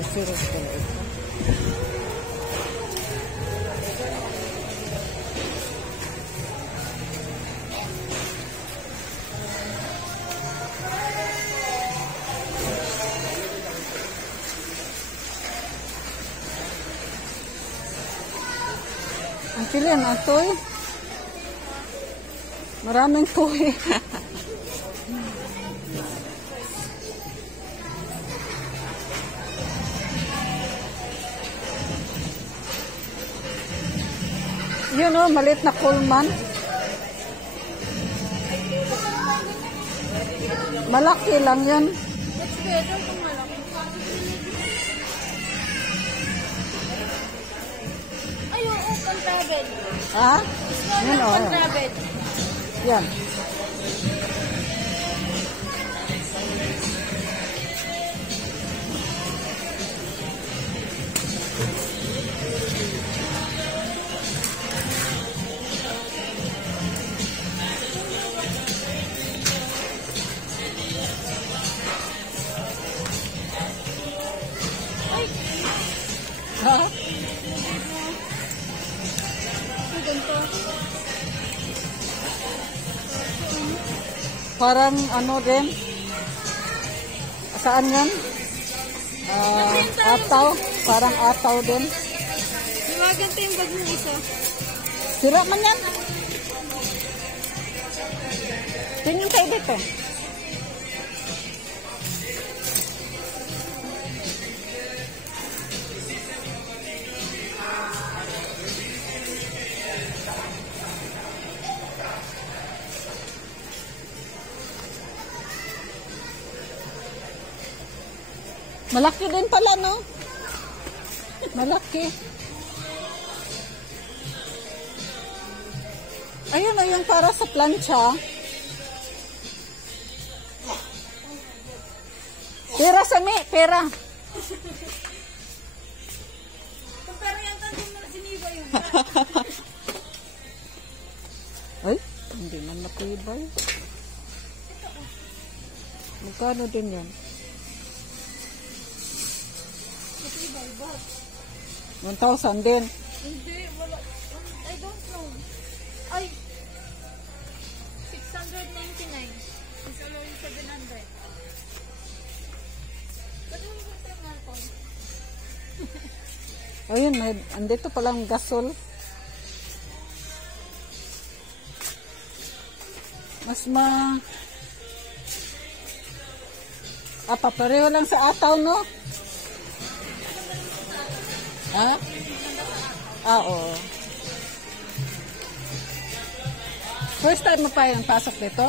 Serious pala ito. Ang pilin, ang toy. Maraming toy. Yun o, maliit na Coleman. Malaki lang yan. It's better kung malaki. Ay, oo, pang-travel. Ha? Small Yan na o. pang-travel. Yan. Ha? Ang ganito. Parang ano din? Saan yan? Ataw. Parang ataw din. Diba, ganito yung bag ng isa. Sira man yan. Tingin tayo dito. Malaki din pala, no? Malaki. Ayun na yung para sa plancha. Pera sami, pera. Kung pero yan, tanong mo na siniba yun. Ay, hindi man matibay. Magkano din yan? Matibay ba? 1,000 din. Hindi, wala. I don't know. Ay, 699. Is allowing 700. Ba't mo ba ito nga po? Ayun, andito palang gasol. Mas papareho lang sa ataw, no? Ha? Oo. First time mo pa yung pasok dito?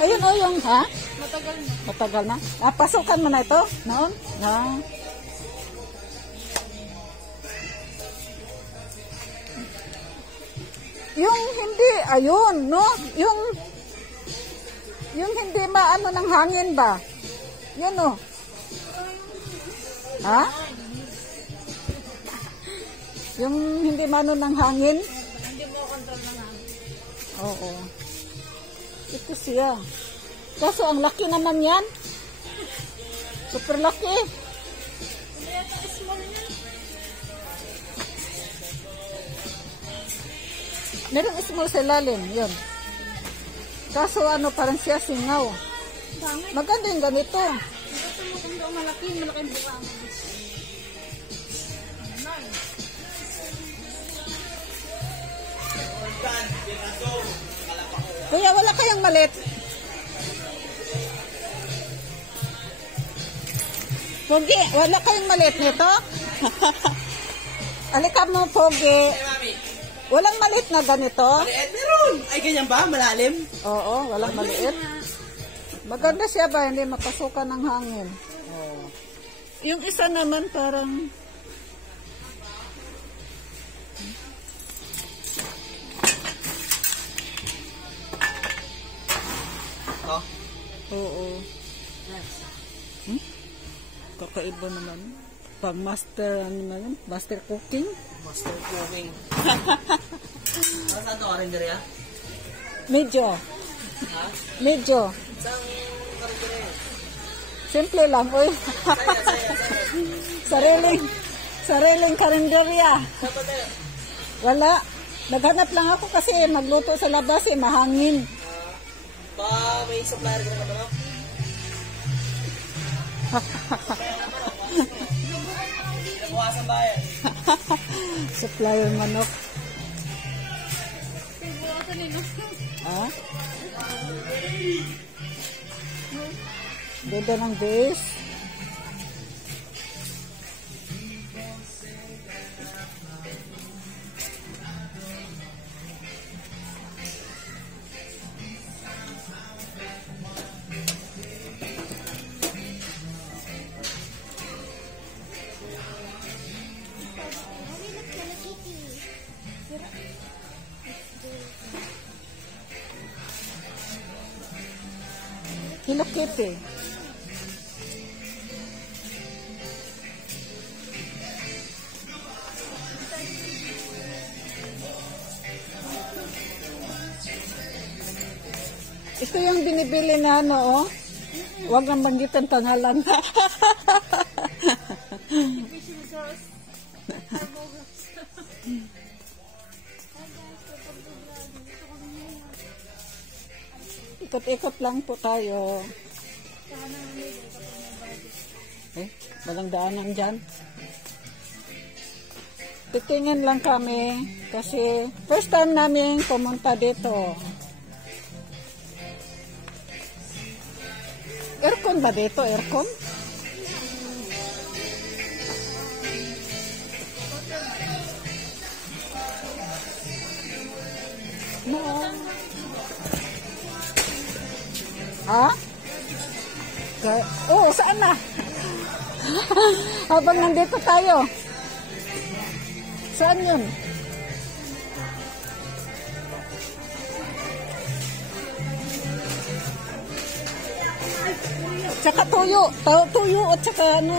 Ayun o yung, ha? Matagal na. Matagal na. Pasukan mo na ito? Noon? Na. Yung hindi, ayun, no? Yung hindi maano ng hangin ba? Yun, no? Ha? Yung hindi maano ng hangin? Hindi mo control na nga. Oo. Ito siya. Kaso ang laki naman yan. Super laki. Hindi yata small niya. Meron small sa lalim. Yun. Kaso ano, parang siya singaw. Dami. Maganda yung ganito. Ito mo kung daw malaki, malaking bukang. Kuya, wala kayang malit. Pogi, wala kayong malit nito? Alika mo, Pogi. Walang malit na ganito? Maliit, meron. Ay, ganyan ba? Malalim? Oo, walang maliit. Maganda siya ba? Hindi makasukan ng hangin. Oo. Yung isa naman parang... Oh. Oo. Kakaiba naman. Pag master, ano naman, master cooking. Master cooking. Saan ito karinderya? Medyo. Ha? Medyo. Saan karinderya? Simple lang, uy. Sariling karinderya. Wala. Naghanap lang ako kasi magluto sa labas mahangin. May supplier ka naman, no? Nabukasan bayan. Supplier manok. Ha? Ganda ng base. Hello Kitty. Ito yung binibili na ano, oh. Huwag nang banggitan pangalan. Ikot-ikot lang po tayo. Walang daanan dyan. Titingin lang kami kasi first time namin pumunta dito. Aircon ba dito? Aircon? No. Ha? Oh, saan na? Habang nandito tayo. Saan yun? Tsaka tuyo. Tuyo at tsaka ano.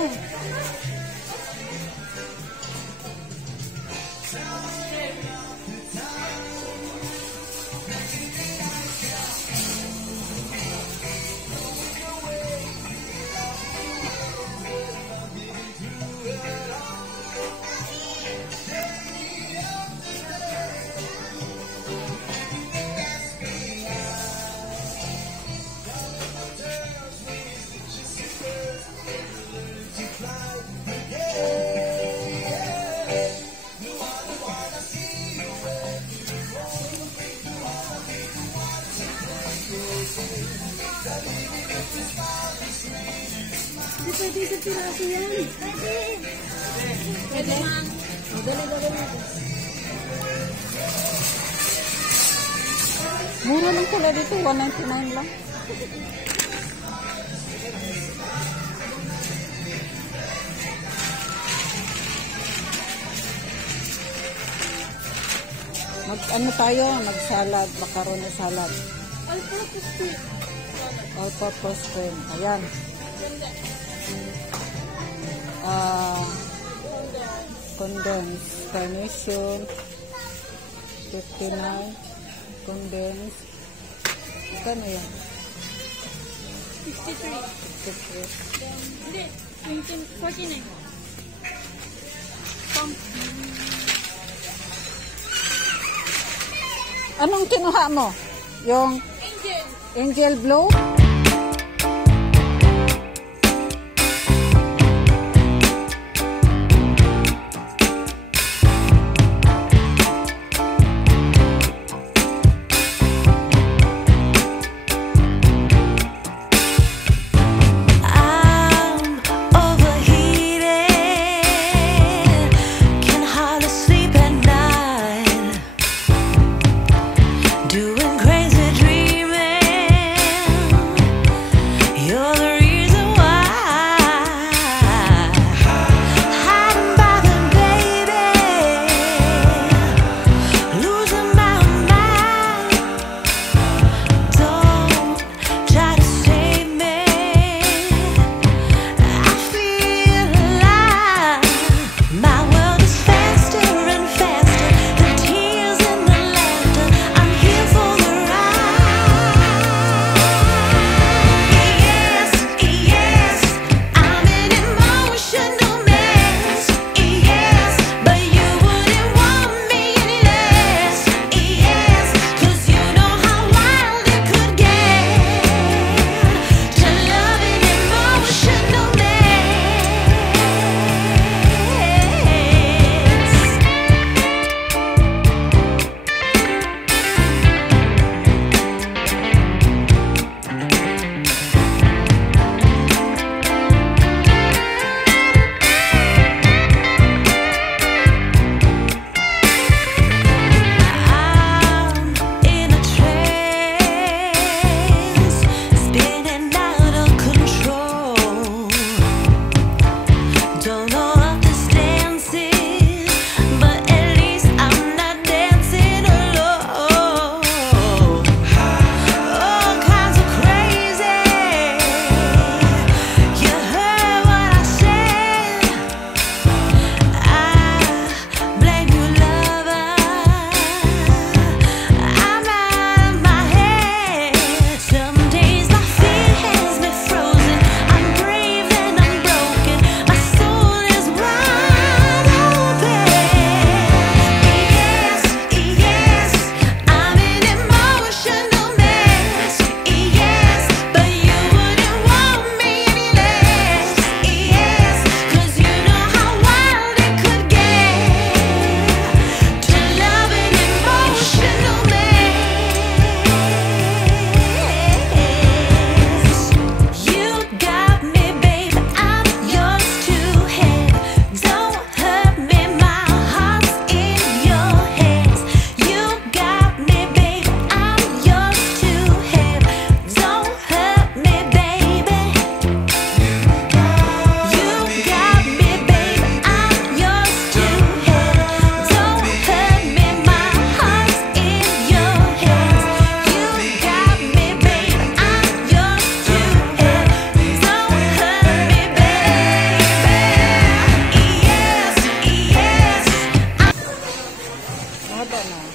Hindi pwede sa piraso yan. Pwede. Dali. Mura lang pala dito. 199 lang. Ano tayo? Mag-salad. Macaroni salad. All-purpose cream. All-purpose cream. Ayan. Condensed carnation 59 condensed kano yan? 63. 63 Hindi, 49. Anong kinuha mo? Yung Angel. Angel Blue?